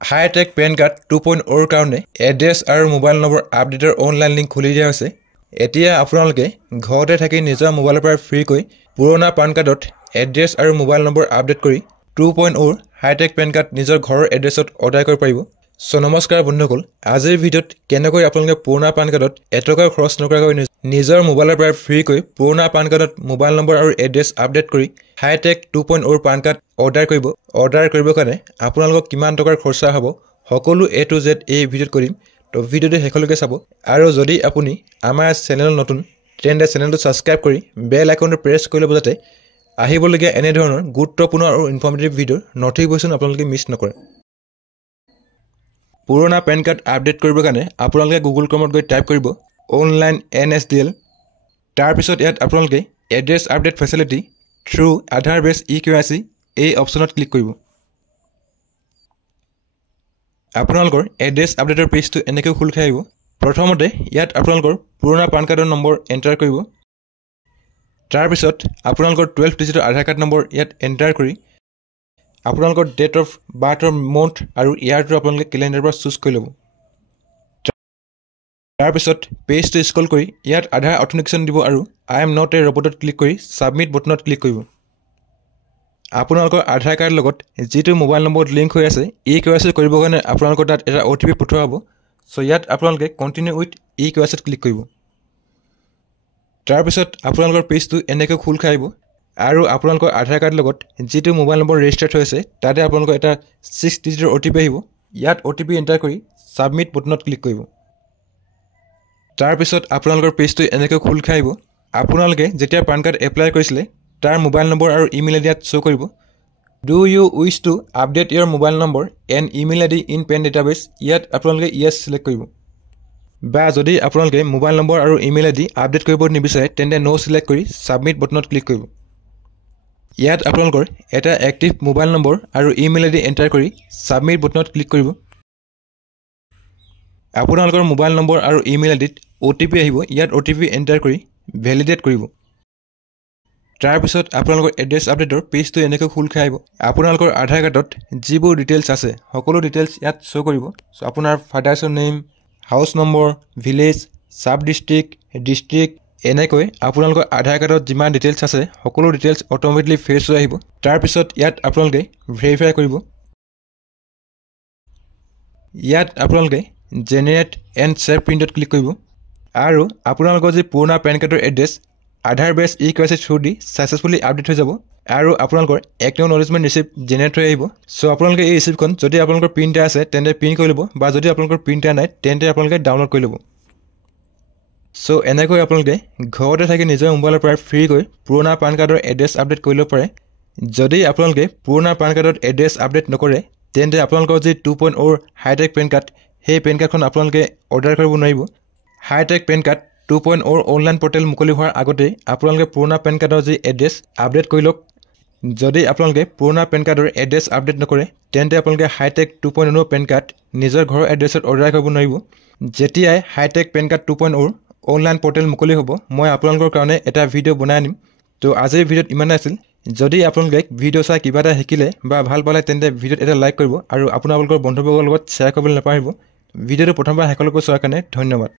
Hi tech PAN card 2.0 কাৰণে address আৰু mobile number আপডেটৰ অনলাইন লিংক খুলি দিয়া হৈছে। এতিয়া আপোনালোকে ঘৰতে থাকি নিজৰ মোবাইলৰ পৰা ফ্ৰীকৈ পুৰণা পান কাৰ্ডত এড্ৰেছ আৰু মোবাইল নম্বৰ আপডেট কৰি 2.0 হাইটেক পেন কাৰ্ড নিজৰ ঘৰৰ এড্ৰেছত অৰ্ডাৰ কৰিব পাৰিব। নমস্কাৰ বন্ধুসকল, আজিৰ ভিডিঅ'ত কেনেকৈ আপোনালোকে পুৰণা পান কাৰ্ডত এটকাৰ খৰচ নকৰাকৈ নিজৰ মোবাইলৰ পৰা ফ্ৰীকৈ পুৰণা পান কাৰ্ডত মোবাইল নম্বৰ আৰু এড্ৰেছ আপডেট কৰি হাইটেক 2.0 পান কাৰ্ড অৰ্ডাৰ কৰিবৰ কাৰণে আপোনালোকক কিমান টকাৰ খৰচা হ'ব সকলো A to Z এই ভিডিঅ'ত কৰিম। তো ভিডিঅ'টো শেষলৈকে চাব। আৰু যদি আপুনি আমাৰ চেনেল নতুন তেন্তে চেনেলটো ছাবস্ক্ৰাইব কৰি বেল আইকনটো প্ৰেছ কৰি ল'ব যাতে আহিবলগীয়া এনে ধৰণৰ গুৰুত্বপূৰ্ণ আৰু ইনফৰ্মেটিভ ভিডিঅ'ৰ নটিফিকেশ্যন আপোনালোকে মিছ নকৰে। পুৰণা পেন কাৰ্ড আপডেট কৰিবৰ কাৰণে আপোনালোকে গুগল ক্ৰমত গৈ টাইপ কৰিব অনলাইন NSDL। তাৰপিছত ইয়াত আপোনালোকে এড্ৰেছ আপডেট ফেচিলিটি থ্ৰু আধাৰ বেছ EKYC এই অপশ্যনত ক্লিক কৰিব। আপোনালোকৰ এড্ৰেছ আপডেটৰ পেজটো এনেকৈ খোল খাই আহিব। প্ৰথমতে ইয়াত আপোনালোকৰ পুৰণা পান কাৰ্ডৰ নম্বৰ এণ্টাৰ কৰিব। তাৰপিছত আপোনালোকৰ 12 ডিজিটৰ আধাৰ কাৰ্ড নম্বৰ ইয়াত এণ্টাৰ কৰি আপোনালোকৰ ডেট অফ বাৰ্থৰ মন্থ আৰু ইয়াৰটো আপোনালোকে কেলেণ্ডাৰৰ পৰা চুজ কৰি ল'ব। তাৰপিছত পেজটো স্ক্ৰল কৰি ইয়াত আধাৰ অথেণ্টিকেশ্যন দিব আৰু আই এম নট এ ৰবটত ক্লিক কৰি ছাবমিট বটনত ক্লিক কৰিব। আপোনালোকৰ আধাৰ কাৰ্ডৰ লগত যিটো মোবাইল নম্বৰত লিংক হৈ আছে EKYC কৰিবৰ কাৰণে আপোনালোকৰ তাত এটা OTP পঠোৱা হ'ব। চ' ইয়াত আপোনালোকে কণ্টিনিউ উইথ EKYCত ক্লিক কৰিব। তাৰপিছত আপোনালোকৰ পেজটো এনেকৈ খোল খাই আহিব আৰু আপোনালোকৰ আধাৰ কাৰ্ডৰ লগত যিটো মোবাইল নম্বৰ ৰেজিষ্টাৰ্ড হৈ আছে তাতে আপোনালোকৰ এটা 6 ডিজিটৰ OTP আহিব। ইয়াত OTP এণ্টাৰ কৰি ছাবমিট বটনত ক্লিক কৰিব। তাৰপিছত আপোনালোকৰ পেজটো এনেকৈ খোল খাই আহিব। আপোনালোকে যেতিয়া পান কাৰ্ড এপ্লাই কৰিছিলে তাৰ মোবাইল নম্বৰ আৰু ইমেইল আইডি ইয়াত শ্ব' কৰিব। Do you wish to update your mobile number and email ID in PAN database ইয়াত আপোনালোকে য়েছ ছিলেক্ট কৰিব। বা যদি আপোনালোকে মোবাইল নম্বৰ আৰু ইমেইল আইডি আপডেট কৰিব নিবিচাৰে তেন্তে ন' ছিলেক্ট কৰি ছাবমিট বটনত ক্লিক কৰিব। ইয়াত আপোনালোকৰ এটা এক্টিভ মোবাইল নম্বৰ আৰু ইমেইল আইডি এণ্টাৰ কৰি ছাবমিট বটনত ক্লিক কৰিব। আপোনালোকৰ মোবাইল নম্বৰ আৰু ইমেইল আইডিত OTP আহিব। ইয়াত OTP এণ্টাৰ কৰি ভেলিডেট কৰিব। তাৰপিছত আপোনালোকৰ এড্ৰেছ আপডেটৰ পেজটো এনেকৈ খোল খাই আহিব। আপোনালোকৰ আধাৰ কাৰ্ডত যিবোৰ ডিটেইলছ আছে সকলো ডিটেইলছ ইয়াত শ্ব' কৰিব। চ' আপোনাৰ ফাদাৰ্ছৰ name, house number, village, sub district এনেকৈ আপোনালোকৰ আধাৰ কাৰ্ডত যিমান ডিটেইলছ আছে সকলো ডিটেইলছ অট'মেটিকলি ফেচ হৈ আহিব। তাৰপিছত ইয়াত আপোনালোকে ভেৰিফাই কৰিব। ইয়াত আপোনালোকে জেনেৰেট এণ্ড ছেভ প্ৰিণ্টত ক্লিক কৰিব আৰু আপোনালোকৰ যি পুৰণা পেন কাৰ্ডৰ এড্ৰেছ আধাৰ বেছ EKYC থ্ৰু দি ছাকচেছফুলি আপডেট হৈ যাব আৰু আপোনালোকৰ একন'লেজমেণ্ট ৰিচিপ্ট জেনেৰেট হৈ আহিব। চ' আপোনালোকে এই ৰিচিপ্টখন যদি আপোনালোকৰ প্ৰিণ্টাৰ আছে তেন্তে প্ৰিণ্ট কৰি ল'ব বা যদি আপোনালোকৰ প্ৰিণ্টাৰ নাই তেন্তে আপোনালোকে ডাউনলোড কৰি ল'ব। চ' এনেকৈ আপোনালোকে ঘৰতে থাকি নিজৰ মোবাইলৰ পৰা ফ্ৰীকৈ পুৰণা পান কাৰ্ডৰ এড্ৰেছ আপডেট কৰি ল'ব পাৰে। যদি আপোনালোকে পুৰণা পান কাৰ্ডত এড্ৰেছ আপডেট নকৰে তেন্তে আপোনালোকৰ যি 2.0 হাইটেক পেন কাৰ্ড সেই পেন কাৰ্ডখন আপোনালোকে অৰ্ডাৰ কৰিব নোৱাৰিব। Hitech PAN card 2.0 online portal মুকলি হোৱাৰ আগতেই আপোনালোকে পুৰণা পেন কাৰ্ডৰ যি এড্ৰেছ আপডেট কৰি লওক। যদি আপোনালোকে পুৰণা পেন কাৰ্ডৰ এড্ৰেছ আপডেট নকৰে তেন্তে আপোনালোকে হাইটেক 2.0 পেন কাৰ্ড নিজৰ ঘৰৰ এড্ৰেছত অৰ্ডাৰ কৰিব নোৱাৰিব। যেতিয়াই hitech PAN card 2.0 online portal মুকলি হ'ব মই আপোনালোকৰ কাৰণে এটা ভিডিঅ' বনাই আনিম। তো আজিৰ ভিডিঅ'ত ইমানেই আছিল। যদি আপোনালোকে ভিডিঅ' চাই কিবা এটা শিকিলে বা ভাল পালে তেন্তে ভিডিঅ'ত এটা লাইক কৰিব আৰু আপোনালোকৰ বন্ধুবৰ্গৰ লগত শ্বেয়াৰ কৰিবলৈ নাপাহৰিব। ভিডিঅ'টো প্ৰথমবাৰ শেষলৈকে চোৱাৰ কাৰণে ধন্যবাদ।